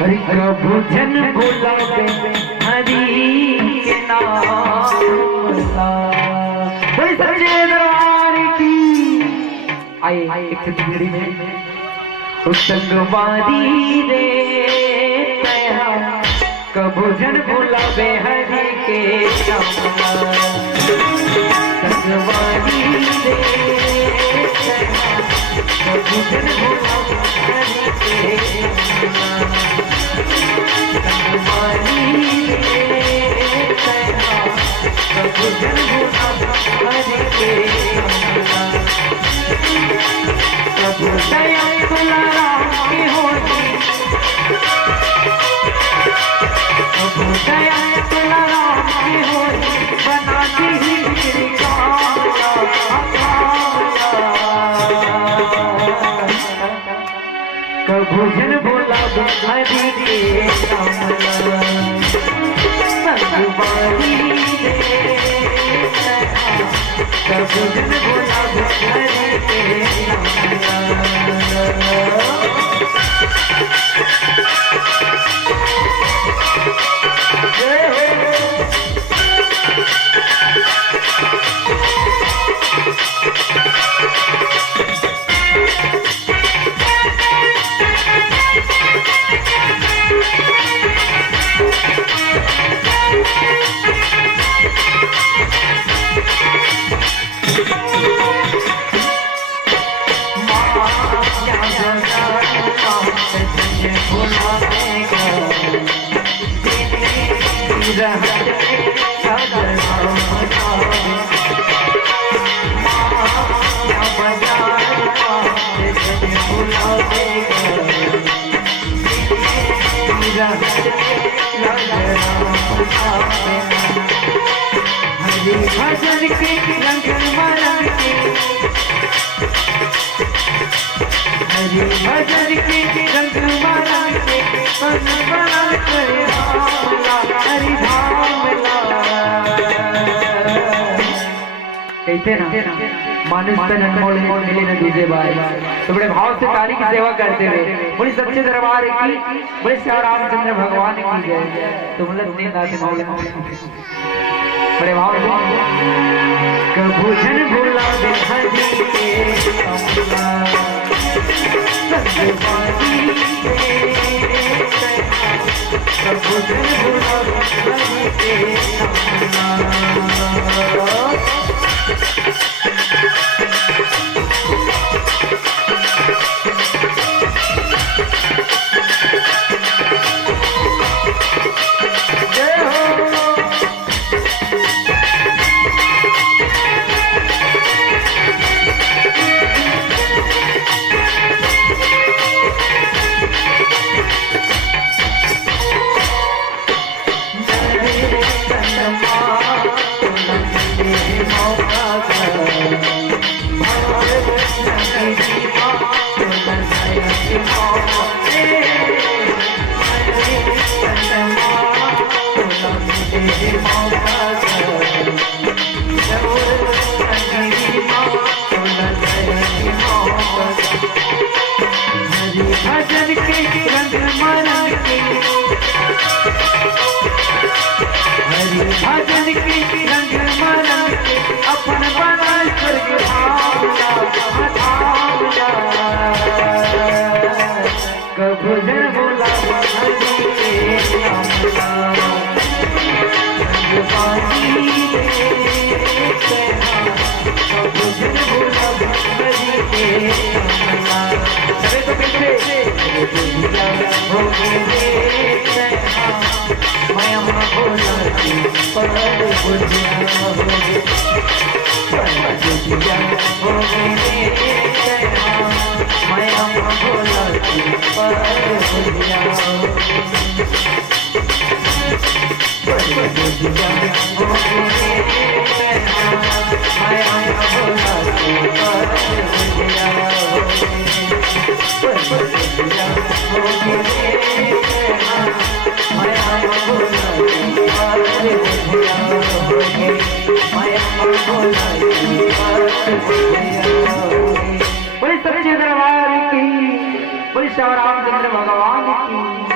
हरि प्रभु जन बुलावे हरि के नाम बोले सच्चे दरबार की। आए एक चिड़ी में संगवारी रे तया कबू जन बुलावे हरि के नाम संगवारी रे तया कबू जन बुलावे हरि के नाम संगवारी रे तया कबू जन बुलावे हरि के नाम प्रभु दया तुलाराम की होती प्रभु दया तुलाराम की होती बनाती ही तेरी कबू जन बोला हरि के नाम संगवारी रे कबू जन बोला हरि के नाम। हरि भजन के रंग मरंग के हरि भजन के रंग मरंग के मन बरन करे हरि धाम कहते ना मानुष तन अनमोल मिले न दूजे बार। तो बड़े भाव से ताली की सेवा करते हुए बड़ी सच्चे दरबार की बड़े श्री रामचंद्र भगवान की जय। तो मतलब नींद आते मौले बड़े भाव से कबू जन बुलावे हरि के संगवारी रे कबू जन बुलावे हरि के भजन के रंग मरंग के हरि भजन के रंग मरंग के अपन बना स्वर्ग कबू जन बोला हरि के नाम संगवारी रे कबू जन बोला हरि के नाम। चले तो पीछे हो गए मैं बोला पर बुझिया हो गए हो गए मैं बोला पर बुझिया हो बड़ी सच्चे दरबार की, बड़ी श्री रामचंद्र भगवान की।